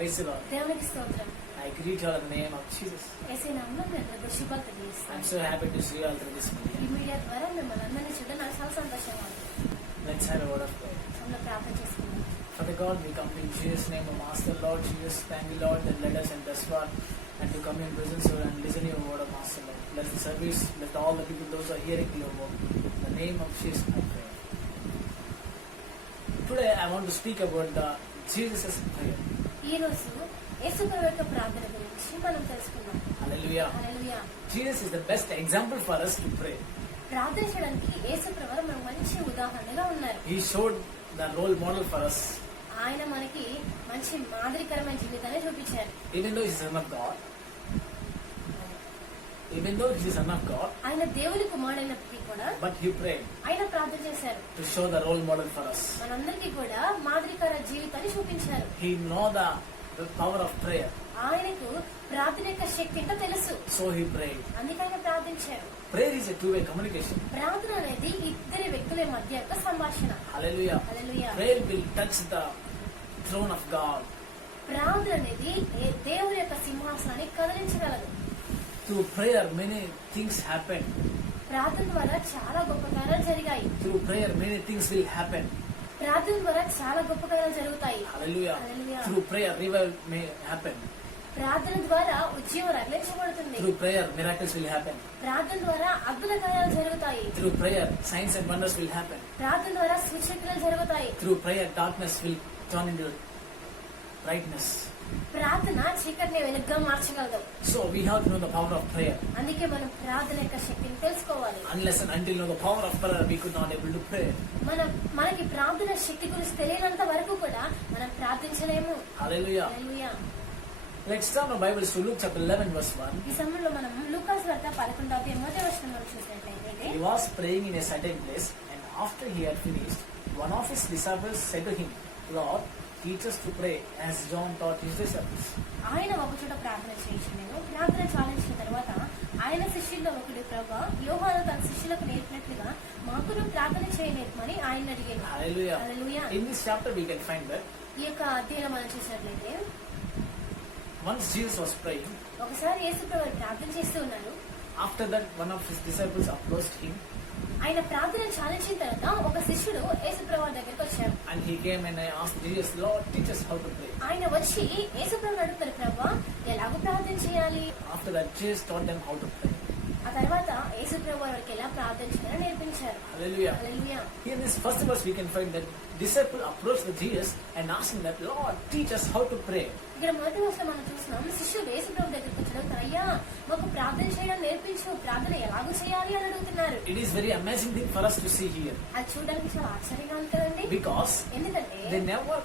Praise the Lord. దేవునికి స్తోత్రం. I greet you all in the name of Jesus. యేసు నామములో మీకు శుభాలు తెలియజేస్తాను. I'm so happy to see you all through this ఈ meeting. మీడియా ద్వారా మిమ్మల్ని అందరినీ చూడడం నాకు చాలా సంతోషంగా ఉంది. Let's have a word of prayer. మనం ప్రార్థన చేసుకుందాం. Father God, we come in Jesus' name, O Master Lord Jesus. Thank you, Lord, that led us in this far and to come in your presence, Lord, and listen to your word of Master Lord. Bless the service, let all the people, those who are hearing your word. In the name of Jesus, I pray. Today, I want to speak about the Jesus' prayer. ఈ రోజు యేసు ప్రభు యొక్క ప్రార్థన గురించి మనం తెలుసుకుందాం. Hallelujah. Hallelujah. Jesus is the best example for us to pray. ప్రార్థన చేయడానికి యేసు ప్రభు మనకు మంచి ఉదాహరణగా ఉన్నారు. He showed the role model for us. ఆయన మనకి మంచి మాదిరికరమైన జీవితాన్ని చూపించారు. Even though he is Son of God, ఆయన దేవుని కుమారుడైనప్పటికీ కూడా but he prayed ఆయన ప్రార్థన చేశారు. to show the role model for us. మనందరికీ కూడా మాదిరికర జీవితాన్ని చూపించారు. He know the power of prayer, ఆయనకు ప్రార్థన యొక్క శక్తి ఏంటో తెలుసు. so he prayed. అందుకే ఆయన ప్రార్థించారు. Prayer is a two-way communication. ప్రార్థన అనేది ఇద్దరి వ్యక్తుల మధ్య యొక్క సంభాషణ. Hallelujah. Hallelujah. Prayer will touch the throne of God. ప్రార్థన అనేది దేవుని యొక్క సింహాసనాన్ని కదిలించగలదు. Through prayer, many things happen. ప్రార్థన ద్వారా చాలా గొప్ప కార్యాలు జరిగాయి. Through prayer, many things will happen. ప్రార్థన ద్వారా చాలా గొప్ప కార్యాలు జరుగుతాయి. Hallelujah. Hallelujah. Through prayer, revival may happen. ప్రార్థన ద్వారా ఉద్యమం రగిలించబడుతుంది. Through prayer, miracles will happen. ప్రార్థన ద్వారా అద్భుత కార్యాలు జరుగుతాయి. Through prayer, signs and wonders will happen. ప్రార్థన ద్వారా సూచనలు జరుగుతాయి. Through prayer, darkness will turn into brightness. ప్రార్థన చీకటిని వెలుగుగా మార్చగలదు. So we have to know the power of prayer. అందుకే మనం ప్రార్థన యొక్క శక్తిని తెలుసుకోవాలి. Unless and until know the power of prayer, we could not able to pray. మనకి ప్రార్థన శక్తి గురించి తెలియనంత వరకు కూడా మనం ప్రార్థించలేము. Hallelujah. Hallelujah. Let's turn our Bibles to Luke chapter 11 verse 1. ఈ సమయంలో మనం లూకాసు వార్త 11వ అధ్యాయం 1వ వచనంలో చూసినట్లయితే He was praying in a certain place, and after he had finished, one of his disciples said to him, Lord, teach us to pray as John taught his disciples. ఆయన ఒక చోట ప్రార్థన చేయించాను. ప్రార్థన చాలించిన తర్వాత ఆయన శిష్యుల్లో ఒకడు ప్రభువా, యోహాను తన శిష్యులకు నేర్పినట్లుగా మాకును ప్రార్థన చేయనేర్పమని ఆయన అడిగాడు. Hallelujah. Hallelujah. In this chapter we can find that ఈ యొక్క అధ్యాయం మనం చూసినట్లయితే once Jesus was praying, ఒకసారి యేసు ప్రభు ప్రార్థన చేస్తూ ఉన్నారు. after that one of his disciples approached him, ఆయన ప్రార్థన చాలించిన తర్వాత ఒక శిష్యుడు యేసు ప్రభు దగ్గరికి వచ్చాడు. and he came and asked Jesus, Lord, teach us how to pray. ఆయన వచ్చి యేసు ప్రభువుని అడుగుతారు, ప్రభువా ఎలాగో ప్రార్థన చేయాలి. After that Jesus taught them how to pray. ఆ తర్వాత యేసు ప్రభు వారికి ఎలా ప్రార్థన చేయాలని నేర్పించారు. Hallelujah. Hallelujah. In this first verse we can find that disciple approached the Jesus and asked him that, Lord, teach us how to pray. ఇక్కడ మొదటి వర్షంలో మనం చూస్తున్నాం, శిష్యుడు యేసు ప్రభు దగ్గరికి వచ్చి అడుగుతారు, అయ్యా మాకు ప్రార్థన చేయడం నేర్పించు, ప్రార్థన ఎలాగో చేయాలి అని అడుగుతున్నారు. It is very amazing thing for us to see here, అది చూడడానికి చాలా ఆశ్చర్యంగా ఉంది కదండి. because ఎందుకంటే they never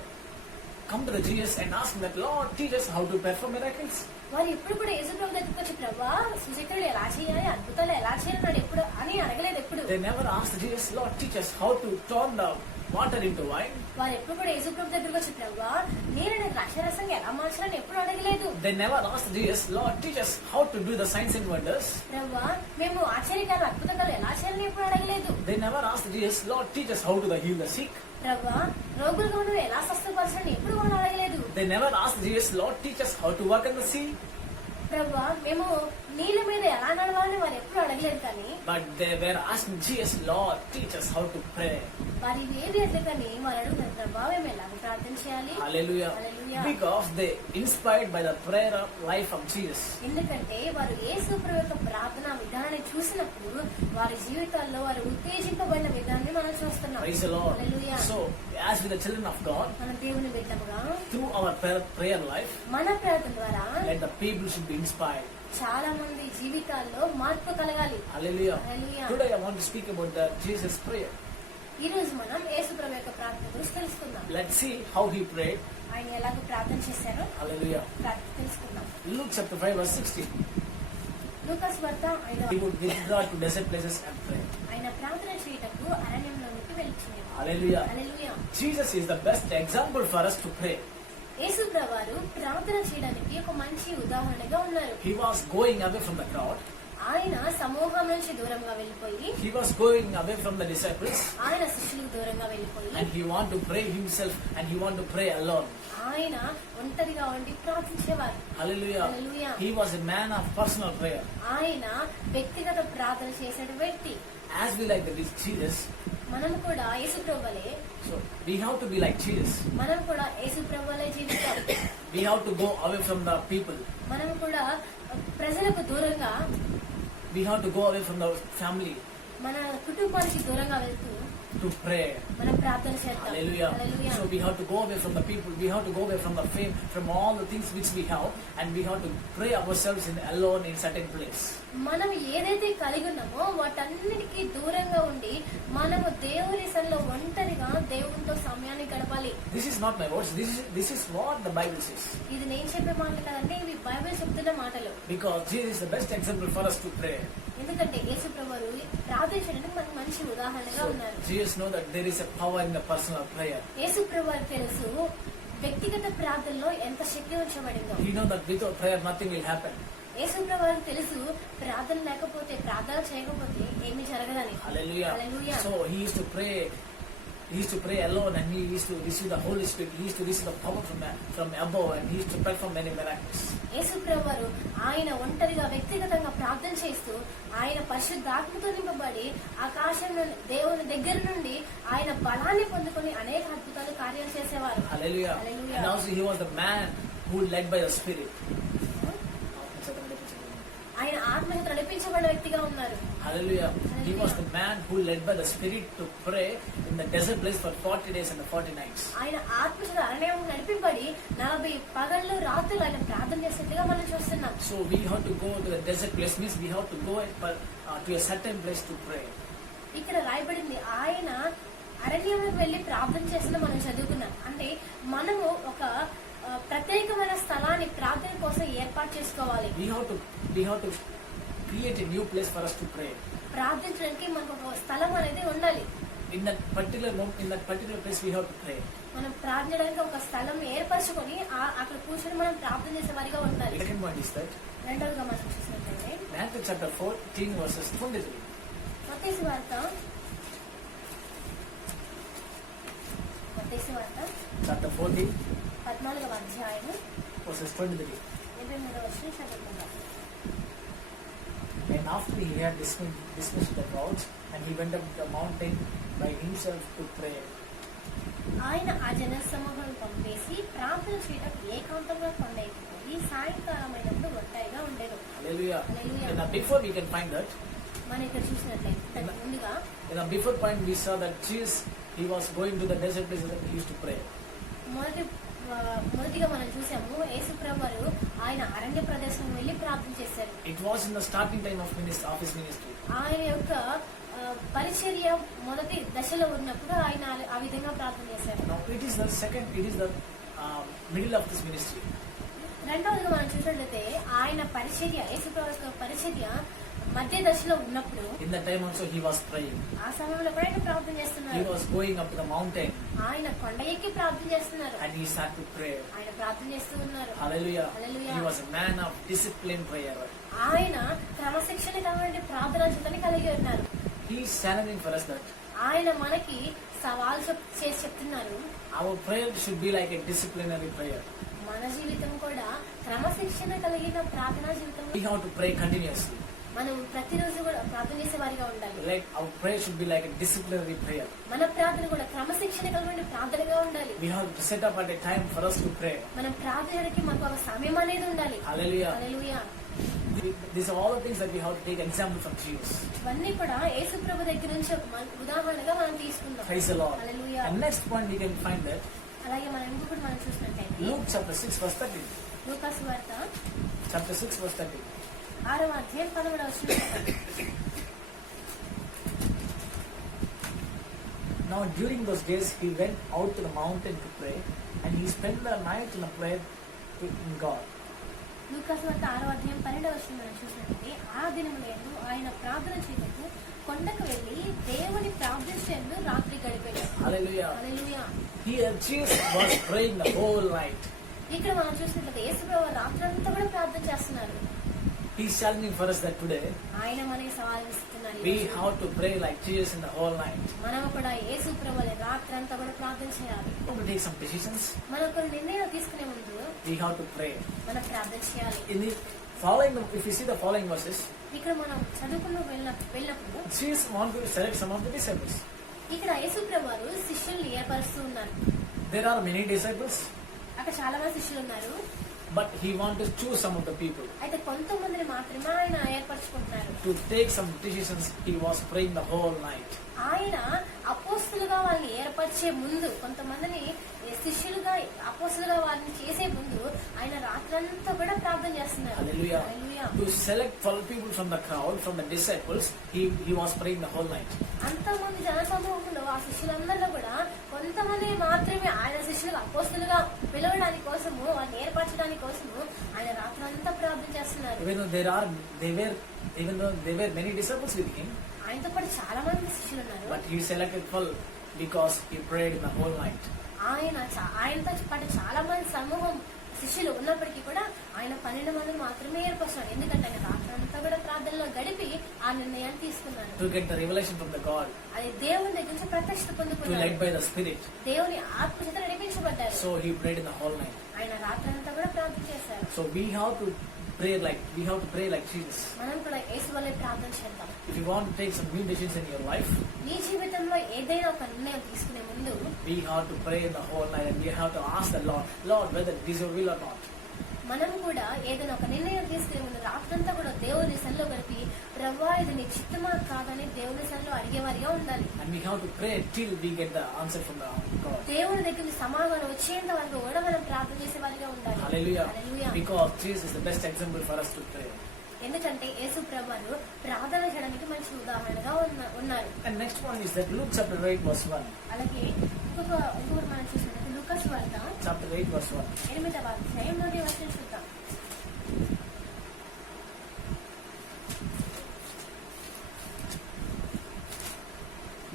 come to the Jesus and ask him that, Lord, teach us how to perform miracles. వారు ఎప్పుడు కూడా యేసు ప్రభు దగ్గరికి వచ్చి ప్రభువా సూచక్రియలు ఎలా చేయాలి, అద్భుతాలు ఎలా చేయాలి ఎప్పుడు అని అడగలేదు. ఎప్పుడు They never asked Jesus, Lord, teach us how to turn the water into wine. వారు ఎప్పుడు కూడా యేసు ప్రభు దగ్గరికి వచ్చి ప్రభువా నీరుని ద్రాక్షరసంగా ఎలా మార్చాలని ఎప్పుడు అడగలేదు. They never asked Jesus, Lord, teach us how to do the signs and wonders. ప్రభువా మేము ఆశ్చర్యకాలు అద్భుతాలు ఎలా చేయాలని ఎప్పుడు అడగలేదు. They never asked Jesus, Lord, teach us how to heal the sick. ప్రభువా రోగులుగా ఉన్నవి ఎలా స్వస్థపరచాలని ఎప్పుడు వాళ్ళు అడగలేదు. They never asked Jesus, Lord, teach us how to walk on the sea. ప్రభువా మేము నీళ్ళ మీద ఎలా నడవాలని వారు ఎప్పుడు అడగలేదు. కానీ But they were asking Jesus, Lord, teach us how to pray. వారి ఏవి అట్లా కానీ వారు అడుగుతారు, ప్రభువా మేము ఎలా ప్రార్థన చేయాలి. Hallelujah. Hallelujah. Because they inspired by the prayer of life of Jesus. ఎందుకంటే వారు యేసు ప్రభు యొక్క ప్రార్థన విధానాన్ని చూసినప్పుడు వారి జీవితాల్లో వారు ఉత్తేజింపబడిన విధానాన్ని మనం చూస్తున్నాం. Praise the Lord. Hallelujah. So, as with the children of God, మన దేవుని బిడ్డముగా through our prayer life, మన ప్రార్థన ద్వారా let the people should be inspired. చాలా మంది జీవితాల్లో మార్పు కలగాలి. Hallelujah. Hallelujah. Today I want to speak about the Jesus prayer. ఈ రోజు మనం యేసు ప్రభు యొక్క ప్రార్థన గురించి తెలుసుకుందాం. Let's see how he prayed. ఆయన ఎలాగో ప్రార్థన చేశారో Hallelujah. తెలుసుకుందాం. Luke chapter 5 verse 16. లూకాసు వార్త He would withdraw to desert places and pray. ఆయన ప్రార్థన చేయటకు అరణ్యంలోనికి వెళ్ళిపోయారు. Hallelujah. Hallelujah. Jesus is the best example for us to pray. యేసు ప్రభువారు ప్రార్థన చేయడానికి ఒక మంచి ఉదాహరణగా ఉన్నారు. He was going away from the crowd. ఆయన సమూహం నుంచి దూరంగా వెళ్ళిపోయి he was going away from the disciples, ఆయన శిష్యులకు దూరంగా వెళ్ళిపోయి and he want to pray himself, and he want to pray alone. ఆయన ఒంటరిగా ఉండి ప్రార్థించేవారు. Hallelujah. Hallelujah. He was a man of personal prayer. ఆయన వ్యక్తిగత ప్రార్థన చేసే వ్యక్తి. As we like the Jesus, మనం కూడా యేసుప్రభువలే, so we have to be like Jesus. మనం కూడా యేసుప్రభువలే జీవితాం. We have to go away from the people. మనం కూడా ప్రజలకు దూరంగా, We have to go away from the family మన కుటుంబానికి దూరంగా వెళ్తూ to pray. మనం ప్రార్థన చేద్దాం. Hallelujah. Hallelujah. So we have to go away from the people. We have to go away from the fame, from all the things which we have, and we have to pray ourselves in alone in certain place. మనం ఏదైతే కలిగి ఉన్నామో వాటన్నిటికీ దూరంగా ఉండి మనము దేవుని సన్నిధిలో ఒంటరిగా దేవునితో సమయాన్ని గడపాలి. This is not my words. This is what the Bible says. ఇది నేను చెప్పే మాటలు కదంటే ఇవి బైబిల్ చెప్తున్న మాటలు. Because Jesus is the best example for us to pray. ఎందుకంటే యేసు ప్రభువు ప్రార్థించడానికి మనకు మంచి ఉదాహరణగా So ఉన్నారు. Jesus know that there is a power in the personal prayer. యేసు ప్రభువుకి తెలుసు వ్యక్తిగత ప్రార్థనలో ఎంత శక్తి ఉంచబడిందో. He know that without prayer nothing will happen. యేసు ప్రభువుకి తెలుసు ప్రార్థన లేకపోతే, ప్రార్థన చేయకపోతే ఏమీ జరగదని. Hallelujah. Hallelujah. So he used to pray. He used to pray alone, and he used to receive the Holy Spirit. He used to receive the power from above, and he used to perform many miracles. యేసు ప్రభువు ఆయన ఒంటరిగా వ్యక్తిగతంగా ప్రార్థన చేస్తూ ఆయన పరిశుద్ధాత్మతో నింపబడి ఆకాశం నుండి దేవుని దగ్గర నుండి ఆయన బలాన్ని పొందుకొని అనేక అద్భుతాలు కార్యాలు చేసేవారు. Hallelujah. Hallelujah. And also he was the man who led by the Spirit. ఆయన ఆత్మచేత నడిపించబడిన వ్యక్తిగా ఉన్నారు. Hallelujah. He was the man who led by the Spirit to pray in the desert place for 40 days and 40 nights. ఆయన ఆత్మచేత అరణ్యం నడిపింపబడి 40 పగళ్ళు రాత్రులు ఆయన ప్రార్థన చేసినట్టుగా మనం చూస్తున్నాం. So we have to go to the desert place, means we have to go to a certain place to pray. ఇక్కడ రాయబడింది ఆయన అరణ్యంలోకి వెళ్లి ప్రార్థన చేసిన మనం చదువుకున్నాం. అంటే మనము ఒక ప్రత్యేకమైన స్థలాన్ని ప్రార్థన కోసం ఏర్పాటు చేసుకోవాలి. We have to create a new place for us to pray. ప్రార్థించడానికి మనకు ఒక స్థలం అనేది ఉండాలి. In that particular place we have to pray. మనం ప్రార్థించడానికి ఒక స్థలం ఏర్పరచుకొని అక్కడ కూర్చొని మనం ప్రార్థన చేసే వారిగా ఉండాలి. Second point is that రెండవదిగా మనం చూసినట్లయితే Matthew chapter 14 verses 23. మత్తయి సువార్త Chapter 14 14వ అధ్యాయం verses 23. 23వ వచనం చదువుకుందాం. And after he had dismissed the crowds, and he went up the mountain by himself to pray. ఆయన ఆ జన సమూహాలను పంపేసి ప్రార్థన చేయడానికి ఏకాంతంగా కొండ ఎక్కిపోయి సాయంకాలమైనప్పుడు ఒంటరిగా ఉండేది. Hallelujah. Hallelujah. And before we can find that, మనం ఇక్కడ చూసినట్లయితే దానికి ముందుగా before point we saw that Jesus, he was going to the desert place and he used to pray. మొదటిగా మనం చూసాము యేసు ప్రభువు ఆయన అరణ్య ప్రదేశం వెళ్ళి ప్రార్థన చేశారు. It was in the starting time of his ministry. ఆయన యొక్క పరిచర్య మొదటి దశలో ఉన్నప్పుడు ఆయన ఆ విధంగా ప్రార్థన చేశారు. Now it is the middle of this ministry. రెండవదిగా మనం చూసినట్లయితే ఆయన పరిచర్య, యేసు ప్రభు పరిచర్య మధ్య దశలో ఉన్నప్పుడు In that time also he was praying. ఆ సమయంలో కూడా ఆయన ప్రార్థన He చేస్తున్నారు. was going up to the mountain ఆయన కొండ ఎక్కి ప్రార్థన చేస్తున్నారు. and he sat to pray. ఆయన ప్రార్థన చేస్తూ ఉన్నారు. Hallelujah. Hallelujah. He was a man of disciplined prayer. ఆయన క్రమశిక్షణ కాబట్టి ప్రార్థన జీవితాన్ని కలిగి ఉన్నారు. He is challenging for us that ఆయన మనకి సవాల్ చేసి చెప్తున్నారు. our prayer should be like a disciplinary prayer. మన జీవితం కూడా క్రమశిక్షణ కలిగిన ప్రార్థనా జీవితం. We have to pray continuously. మనం ప్రతిరోజు కూడా ప్రార్థన చేసే వారిగా ఉండాలి. Like our prayer should be like a disciplinary prayer. మన ప్రార్థన కూడా క్రమశిక్షణ కలిగిన ప్రార్థనగా ఉండాలి. We have to set up at a time for us to pray. మనం ప్రార్థనకి మనకు ఒక సమయం అనేది ఉండాలి. Hallelujah. Hallelujah. These are all the things that we have to take example from Jesus. ఇవన్నీ కూడా యేసు ప్రభు దగ్గర నుంచి ఒక ఉదాహరణగా మనం తీసుకుందాం. Praise the Lord. Hallelujah. And next point we can find that అలాగే మనం ఇంకొకటి మనం చూసినట్లయితే Luke chapter 6 verse 30. లూకా సువార్త Chapter 6 verse 30. 6వ అధ్యాయం 11వ వచనం. Now during those days he went out to the mountain to pray, and he spent the night in a prayer in God. లూకా సువార్త 6వ అధ్యాయం 12వ వచనం మనం చూసినట్లయితే ఆ దినములందు ఆయన ప్రార్థన చేయటకు కొండకు వెళ్లి దేవుని ప్రార్థించేందుకు రాత్రి గడిపాడు. Hallelujah. Hallelujah. Here Jesus was praying the whole night. ఇక్కడ మనం చూసినట్లయితే యేసు ప్రభువు రాత్రంతా కూడా ప్రార్థన చేస్తున్నారు. He's challenging for us that today ఆయన మనకి సవాల్ ఇస్తున్నారు. we have to pray like Jesus in the whole night. మనం కూడా యేసు ప్రభువలే రాత్రంతా కూడా ప్రార్థన చేయాలి. We take some decisions. మనం కొన్ని నిర్ణయాలు తీసుకునే ముందు We have to pray. మనం ప్రార్థన చేయాలి. In the following, if you see the following verses, ఇక్కడ మనం చదువుకున్న వెళ్ళినప్పుడు Jesus wants to select some of the disciples. ఇక్కడ యేసు ప్రభువారు శిష్యుల్ని ఏర్పరుస్తూ ఉన్నారు. There are many disciples, అక్కడ చాలా మంది శిష్యులు ఉన్నారు. but he wants to choose some of the people. అయితే కొంతమందిని మాత్రమే ఆయన ఏర్పరచుకుంటున్నారు. To take some decisions, he was praying the whole night. ఆయన అపోస్తులుగా వాళ్ళని ఏర్పరిచే ముందు, కొంతమందిని శిష్యులుగా అపోస్తులుగా వారిని చేసే ముందు ఆయన రాత్రంతా కూడా ప్రార్థన చేస్తున్నారు. Hallelujah. Hallelujah. To select 12 people from the crowd, from the disciples, he was praying the whole night. అంతమంది జన సమూహంలో ఆ శిష్యులందరిలో కూడా కొంతమంది మాత్రమే ఆయన శిష్యులుగా అపోస్తులుగా పిలవడానికి కోసము, వారిని ఏర్పరచడానికి కోసము ఆయన రాత్రంతా ప్రార్థన చేస్తున్నారు. Even though there were many disciples with him, ఆయనతో పాటు చాలా మంది శిష్యులు ఉన్నారు. but he selected 12 because he prayed in the whole night. ఆయనతో పాటు చాలా మంది సమూహం శిష్యులు ఉన్నప్పటికీ కూడా ఆయన 12 మంది మాత్రమే ఏర్పరుస్తున్నారు. ఎందుకంటే ఆయన రాత్రంతా కూడా ప్రార్థనలో గడిపి ఆ నిర్ణయాన్ని తీసుకున్నారు. To get the revelation from the God, అది దేవుని దగ్గర నుంచి ప్రత్యక్షత to పొందుకున్నారు. led by the Spirit. దేవుని ఆత్మ చేత నడిపించబడ్డారు. So he prayed in the whole night. ఆయన రాత్రంతా కూడా ప్రార్థన చేశారు. So we have to pray like Jesus. మనం కూడా యేసు వలె ప్రార్థన చేద్దాం. If you want to take some new decisions in your life, నీ జీవితంలో ఏదైనా ఒక నిర్ణయం తీసుకునే ముందు we have to pray the whole night and we have to ask the Lord whether it is your will or not. మనం కూడా ఏదైనా ఒక నిర్ణయం తీసుకునే ముందు రాత్రంతా కూడా దేవుని సన్నిధిలో గడిపి, ప్రభువా ఇది నీ చిత్తమా కాదని దేవుని సన్నిధిలో అడిగేవారిగా ఉండాలి. And we have to pray till we get the answer from the God. దేవుని దగ్గర నుంచి సమాధానం వచ్చేంత వరకు కూడా మనం ప్రార్థన చేసే వారిగా ఉండాలి. Hallelujah. Hallelujah. Because Jesus is the best example for us to pray. ఎందుకంటే యేసు ప్రభువారు ప్రార్థన చేయడానికి మంచి ఉదాహరణగా ఉన్నారు. And next one is that Luke chapter 8 verse 1. అలాగే ఇంకొకటి మనం చూసినట్టు లూకాసు వార్త Chapter 8 verse 1. 8వ అధ్యాయం 1వ వచనం చూద్దాం.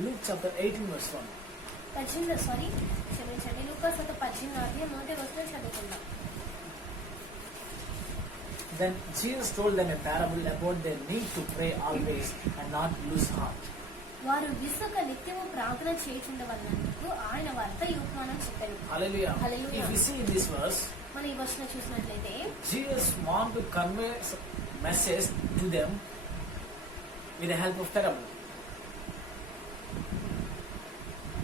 Luke chapter 18 verse 1. క్షమించండి, లూకాసు వార్త 18వ అధ్యాయం 1వ వచనం చదువుకుందాం. Then Jesus told them a parable about their need to pray always and not lose heart. వారు విసుక నిత్యము ప్రార్థన చేయుచుండవలనందుకు ఆయన వారితో ఈ ఉపమానం చెప్పారు. Hallelujah. Hallelujah. If we see in this verse, మనం ఈ వచనం చూసినట్లయితే Jesus want to convey some message to them with the help of parable.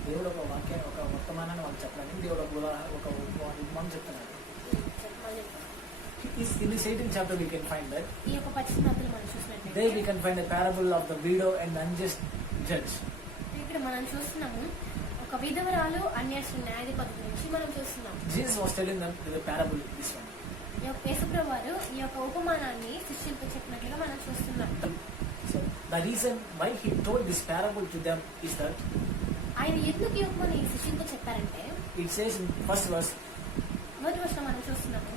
దేవుడు ఒక వాక్యాన్ని, ఒక వర్తమానాన్ని వాళ్ళు చెప్పడానికి దేవుడు ఒక ఉపమానం చెప్తున్నాడు. In this 18th chapter we can find that. ఈ యొక్క 18వ మనం చూసినట్లయితే There we can find the parable of the widow and the unjust judge. ఇక్కడ మనం చూస్తున్నాము ఒక విధవరాలు అన్యాయ న్యాయాధిపతి గురించి మనం చూస్తున్నాం. Jesus was telling them the parable this one. యేసుప్రభువు వారు ఈ యొక్క ఉపమానాన్ని శిష్యులకు చెప్పినట్లుగా మనం చూస్తున్నాం. So the reason why he told this parable to them is that ఆయన ఎందుకు ఈ ఉపమానం ఈ శిష్యులకు చెప్పారంటే, it says in first verse మొదటి వచనం మనం చూస్తున్నాము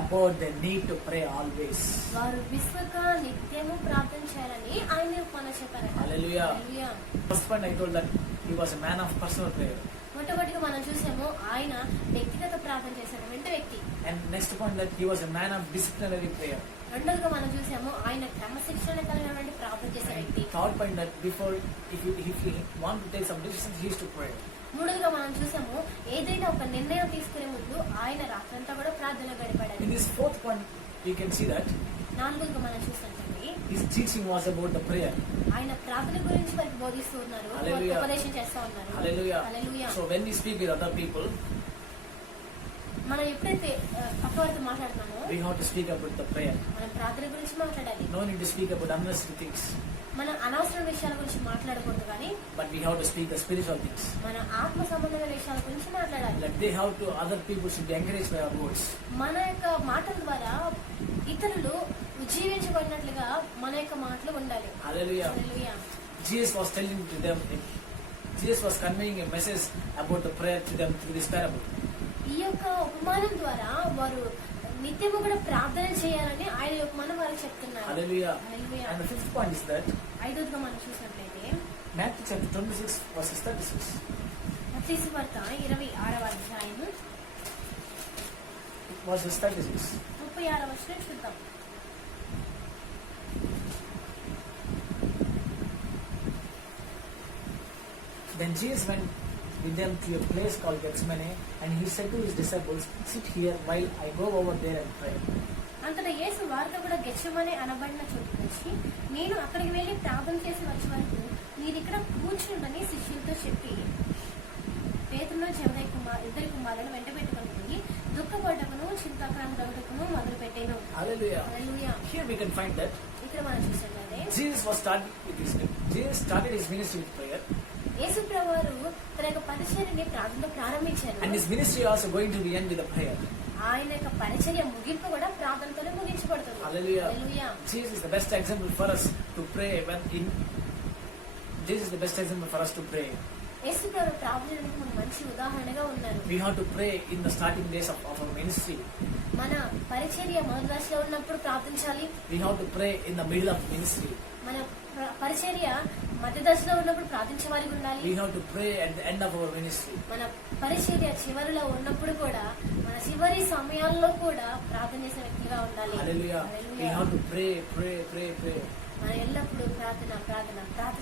about the need to pray always. వారు విశ్వక నిత్యము ప్రార్థన చేయాలని ఆయన ఉపమానం చెప్పారు. Hallelujah. Hallelujah. First point I told that he was a man of personal prayer. మొట్టమొదటిగా మనం చూసాము ఆయన వ్యక్తిగత ప్రార్థన చేశారు, వెంట వ్యక్తి. And next point that he was a man of disciplinary prayer. రెండోదిగా మనం చూసాము ఆయన క్రమశిక్షణ కలిగినటువంటి ప్రార్థన చేసే వ్యక్తి. Third point that before if he want to take some decisions he used to pray. మూడోదిగా మనం చూసాము ఏదైనా ఒక నిర్ణయం తీసుకునే ముందు ఆయన రాత్రంతా కూడా ప్రార్థన గడిపాడు. In this fourth point you can see that నాలుగోదిగా మనం చూసినట్లయితే his teaching was about the prayer. ఆయన ప్రార్థన గురించి వారికి బోధిస్తూ ఉన్నారు, Hallelujah. ఉపదేశం చేస్తా ఉన్నారు. Hallelujah. Hallelujah. So when we speak with other people మనం ఎప్పుడైతే పక్క వారితో మాట్లాడుతున్నామో we have to speak about the prayer. మనం ప్రార్థన గురించి మాట్లాడాలి. No need to speak about unnecessary things, మనం అనవసర విషయాల గురించి మాట్లాడకూడదు, కానీ but we have to speak the spiritual things. మన ఆత్మ సంబంధమైన విషయాల గురించి మాట్లాడాలి. Like they have to, other people should be encouraged by our words. మన యొక్క మాటల ద్వారా ఇతరులు ఉజ్జీవించబడినట్లుగా మన యొక్క మాటలు ఉండాలి. Hallelujah. Hallelujah. Jesus was telling to them, Jesus was conveying a message about the prayer to them through this parable. ఈ యొక్క ఉపమానం ద్వారా వారు నిత్యము కూడా ప్రార్థన చేయాలని ఆయన ఉపమానం వారికి చెప్తున్నారు. Hallelujah. Hallelujah. And the fifth point is that ఐదోదిగా మనం చూసినట్లయితే Matthew chapter 26 verses 36. మత్తయి సువార్త 26వ అధ్యాయము Verses 36. 36వ వచనం చూద్దాం. Then Jesus went with them to a place called Gethsemane, and he said to his disciples, "Sit here while I go over there and pray." అంతటా యేసు వారితో కూడా గెత్సెమనే అనబడిన చోటుకు వచ్చి, నేను అక్కడికి వెళ్లి ప్రార్థన చేసి వచ్చే వరకు మీరు ఇక్కడ కూర్చుండని శిష్యులతో చెప్పి, పేతురును జెబెదయి ఇద్దరి కుమారులను వెంట పెట్టుకొని పోయి దుఃఖపడ్డకును చింతాక్రాంతుడకును మొదలు పెట్టాను. Hallelujah. Hallelujah. Here we can find that ఇక్కడ మనం చూసినట్లయితే Jesus started his ministry with prayer, యేసు ప్రభువారు తన యొక్క పరిచర్యని ప్రార్థనతో ప్రారంభించారు. and his ministry also going to be end with a prayer. ఆయన యొక్క పరిచర్య ముగింపు కూడా ప్రార్థనతోనే ముగించబడుతుంది. Hallelujah. Hallelujah. Jesus is the best example for us to pray Jesus is the best example for us to pray. యేసు ప్రభు ప్రార్థనకు మనకు మంచి ఉదాహరణగా ఉన్నారు. We have to pray in the starting days of our ministry. మన పరిచర్య మొదటి దశలో ఉన్నప్పుడు ప్రార్థించాలి. We have to pray in the middle of ministry. మన పరిచర్య మధ్య దశలో ఉన్నప్పుడు ప్రార్థించే వారికి ఉండాలి. We have to pray at the end of our ministry. మన పరిచర్య చివరిలో ఉన్నప్పుడు కూడా, మన చివరి సమయాల్లో కూడా ప్రార్థన చేసే వ్యక్తిగా ఉండాలి. Hallelujah. We have to pray. మనం ఎల్లప్పుడూ ప్రార్థన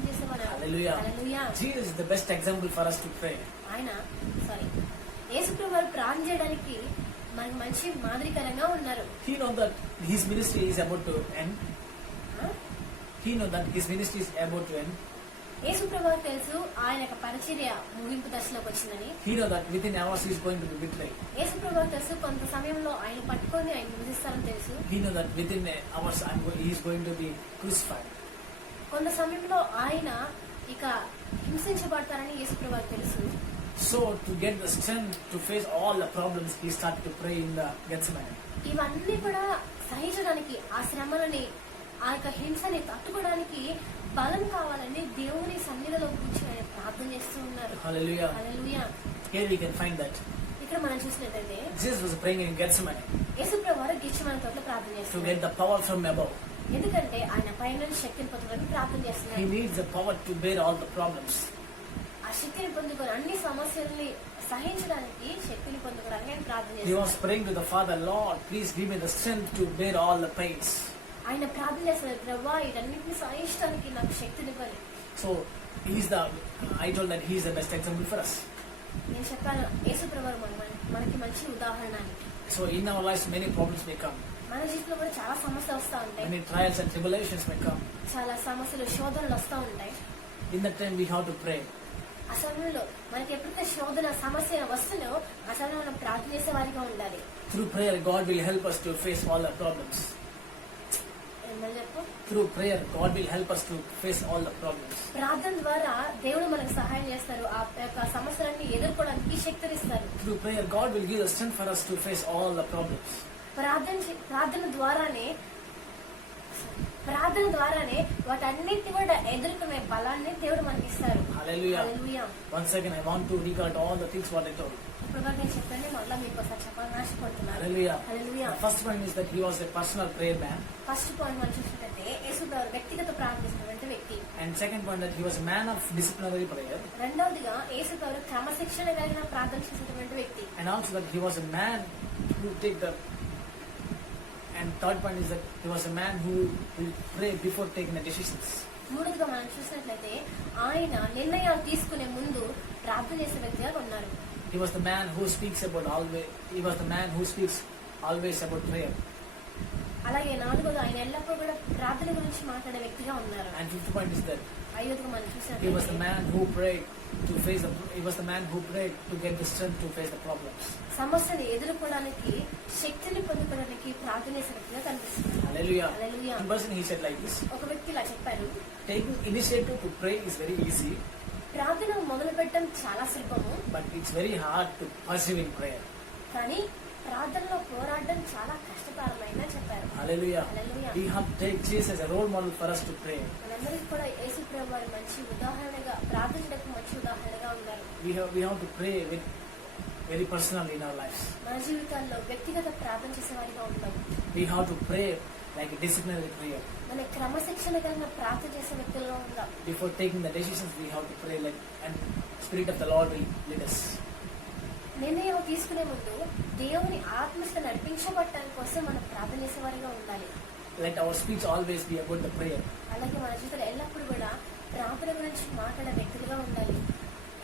చేసే మన Hallelujah. Hallelujah. Jesus is the best example for us to pray. యేసు ప్రభు వారు ప్రార్థన చేయడానికి మనకు మంచి మాదిరికరంగా ఉన్నారు. He know that his ministry is about to end. ఆ? He know that his ministry is about to end. యేసు ప్రభు వారికి తెలుసు ఆయన యొక్క పరిచర్య ముగింపు దశలోకి వచ్చిందని. He know that within hours he is going to be betrayed. యేసు ప్రభు వారికి తెలుసు కొంత సమయంలో ఆయన పట్టుకొని ఆయన హింసిస్తారని తెలుసు. He know that within hours he is going to be crucified. కొంత సమయంలో ఆయన ఇక హింసించబడతారని యేసు ప్రభు వారికి తెలుసు. So to get the strength to face all the problems, he started to pray in the Gethsemane. ఇవన్నీ కూడా సహించడానికి, ఆ శ్రమలని, ఆ యొక్క హింసని తట్టుకోవడానికి బలం కావాలని దేవుని సన్నిధిలో కూర్చొని ఆయన ప్రార్థన చేస్తూ ఉన్నారు. Hallelujah. Hallelujah. Here we can find that ఇక్కడ మనం చూసినట్లయితే Jesus was praying in Gethsemane యేసు ప్రభు వారు గెత్సెమనే తోటలో ప్రార్థన to చేస్తున్నారు. get the power from above. ఎందుకంటే ఆయన పైన శక్తిని పొందుకోవడానికి ప్రార్థన He చేస్తున్నారు. needs the power to bear all the problems. ఆ శక్తిని పొందుకొని అన్ని సమస్యల్ని సహించడానికి, శక్తిని పొందుకోవడానికి ఆయన ప్రార్థన He was చేస్తున్నారు. praying to the Father, Lord, please give me the strength to bear all the pains. ఆయన ప్రార్థన చేస్తున్నారు, ప్రభువా వీటన్నిటిని సహించడానికి నాకు శక్తినివ్వాలి. So I told that he is the best example for us. నేను చెప్పాను, యేసు ప్రభువు మనకి మంచి ఉదాహరణ అని. So in our lives many problems may come, మన జీవితంలో కూడా చాలా సమస్యలు వస్తూ ఉంటాయి. many trials and tribulations may come. చాలా సమస్యలు, శోధనలు వస్తూ ఉంటాయి. In that time we have to pray. ఆ సమయంలో మనకి ఎప్పుడైతే శోధన సమస్య వస్తుందో ఆ సమయంలో మనం ప్రార్థన చేసే వారిగా ఉండాలి. Through prayer, God will help us to face all the problems. ఏమని చెప్పు? Through prayer, God will help us to face all the problems. ప్రార్థన ద్వారా దేవుడు మనకు సహాయం చేస్తారు. ఆ యొక్క సమస్యలన్నీ ఎదుర్కోవడానికి శక్తినిస్తారు. Through prayer, God will give the strength for us to face all the problems. ప్రార్థన ద్వారానే వాటన్నిటిని కూడా ఎదుర్కొనే బలాన్ని దేవుడు మనకి ఇస్తారు. Hallelujah. Hallelujah. Once again, I want to recall all the things what I told. ఇప్పుడు నేను చెప్పండి, మళ్ళీ మీకు ఒకసారి చెప్పాలని ఆశపడుతున్నాను. Hallelujah. Hallelujah. The first one is that he was a personal prayer man. First point మనం చూసినట్లయితే యేసు ప్రభు వ్యక్తిగత ప్రార్థన చేసినటువంటి వ్యక్తి. And second point that he was a man of disciplinary prayer. రెండవదిగా యేసు ప్రభు క్రమశిక్షణ కలిగిన ప్రార్థన చేసినటువంటి వ్యక్తి. And also that he was a man who take the. And third point is that he was a man who will pray before taking the decisions. మూడవదిగా మనం చూసినట్లయితే ఆయన నిర్ణయాలు తీసుకునే ముందు ప్రార్థన చేసే వ్యక్తిగా ఉన్నారు. He was the man who speaks always about prayer. అలాగే నాలుగోది ఆయన ఎల్లప్పుడూ కూడా ప్రార్థన గురించి మాట్లాడే వ్యక్తిగా ఉన్నారు. And fifth point is that ఐదోదిగా మనం he was the చూసినట్లయితే man who prayed to get the strength to face the problems. సమస్యను ఎదుర్కోవడానికి, శక్తిని పొందుకోవడానికి ప్రార్థన చేసే వ్యక్తిగా కనిపిస్తున్నారు. Hallelujah. Hallelujah. In person he said like this: ఒక వ్యక్తి ఇలా చెప్పారు, taking initiative to pray is very easy, ప్రార్థన మొదలు పెట్టడం చాలా సులభము, but it's very hard to persevere in prayer. కానీ ప్రార్థనలో పోరాడడం చాలా కష్టతరమైన చెప్పారు. Hallelujah. Hallelujah. We have to take Jesus as a role model for us to pray. మనందరికీ కూడా యేసు ప్రభు వారు మంచి ఉదాహరణగా, ప్రార్థనకు మంచి ఉదాహరణగా ఉన్నారు. We have to pray with very personal in our lives. మన జీవితాల్లో వ్యక్తిగత ప్రార్థన చేసేవారిగా ఉంటాం. We have to pray like a disciplinary prayer. మన క్రమశిక్షణ కలిగిన ప్రార్థన చేసే వ్యక్తుల్లో ఉంటాం. Before taking the decisions, we have to pray like, and Spirit of the Lord will lead us. నిర్ణయం తీసుకునే ముందు దేవుని ఆత్మశక్తి నడిపించబడటానికి కోసం మనం ప్రార్థన చేసేవారిగా ఉండాలి. Let our speech always be about the prayer. అలాగే మన జీవితంలో ఎల్లప్పుడూ కూడా ప్రార్థన గురించి మాట్లాడే వ్యక్తులుగా ఉండాలి.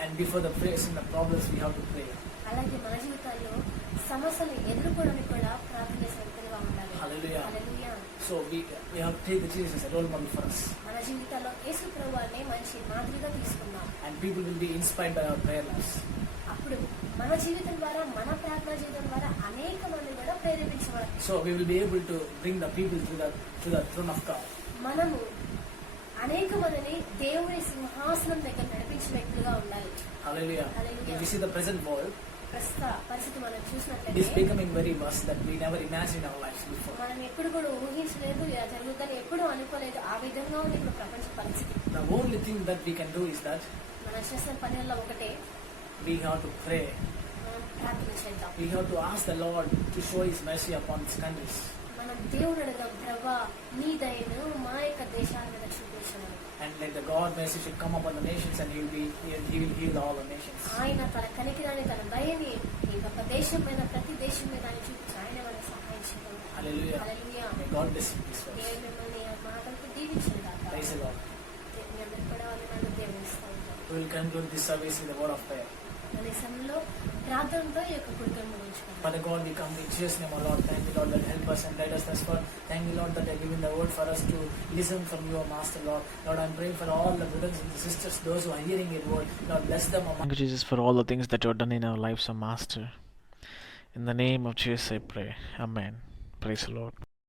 And before the facing the problems, we have to pray. అలాగే మన జీవితాల్లో సమస్యలు ఎదుర్కోవడానికి కూడా ప్రార్థన చేసే వ్యక్తులుగా ఉండాలి. Hallelujah. Hallelujah. So we have to take the Jesus as a role model for us. మన జీవితాల్లో యేసు ప్రభువునే మంచి మాదిరిగా తీసుకుందాం. And people will be inspired by our prayer lives. అప్పుడు మన జీవితం ద్వారా, మన ప్రార్థన జీవితం ద్వారా అనేక మంది కూడా ప్రేరేపించబడతారు. So we will be able to bring the people to the throne of God. మనము అనేక మందిని దేవుని సింహాసనం దగ్గర నడిపించే వ్యక్తులుగా ఉండాలి. Hallelujah. Hallelujah. If we see the present world, ప్రస్తుత పరిస్థితి మనం it is చూసినట్లయితే becoming very worse that we never imagined in our lives before. మనం ఎప్పుడు కూడా ఊహించలేదు, ఇలా జరుగుతుందని ఎప్పుడు అనుకోలేదు. ఆ విధంగా ఉంది ఇప్పుడు ప్రపంచ పరిస్థితి. The only thing that we can do is that మనం చేసిన పనుల్లో ఒకటే, we have to pray. మనం ప్రార్థన చేద్దాం. We have to ask the Lord to show His mercy upon these countries. మనం దేవుడు అడగం, ప్రభా నీ దయను మా యొక్క దేశాల మీద చూపించమని. And let the God mercy should come upon the nations, and He will heal all the nations. ఆయన తన కనికిరాని, తన దయని ఈ యొక్క దేశం మీద, ప్రతి దేశం మీద ఆయన చూపించి ఆయన మనకు సహాయం చేయాలి. Hallelujah. Hallelujah. May God bless you this verse. దేవుడు మిమ్మల్ని ఆ మాటలతో దీవించును గాక. Praise the Lord. మీ అందరికీ కూడా వందనాలు దేవునిస్తూ ఉంటాను. We will conclude this service with a word of prayer. అనే సమయంలో ప్రార్థనతో ఈ యొక్క కుటుంబం ముగించుకుంటాం. Father God, we come in Jesus' name, O Lord. Thank you, Lord, that help us and guide us thus far. Thank you, Lord, that you have given the word for us to listen from your Master, Lord. Lord, I'm praying for all the brothers and sisters, those who are hearing your word. Lord, bless them. Thank you, Jesus, for all the things that you have done in our lives, O Master. In the name of Jesus, I pray. Amen. Praise the Lord.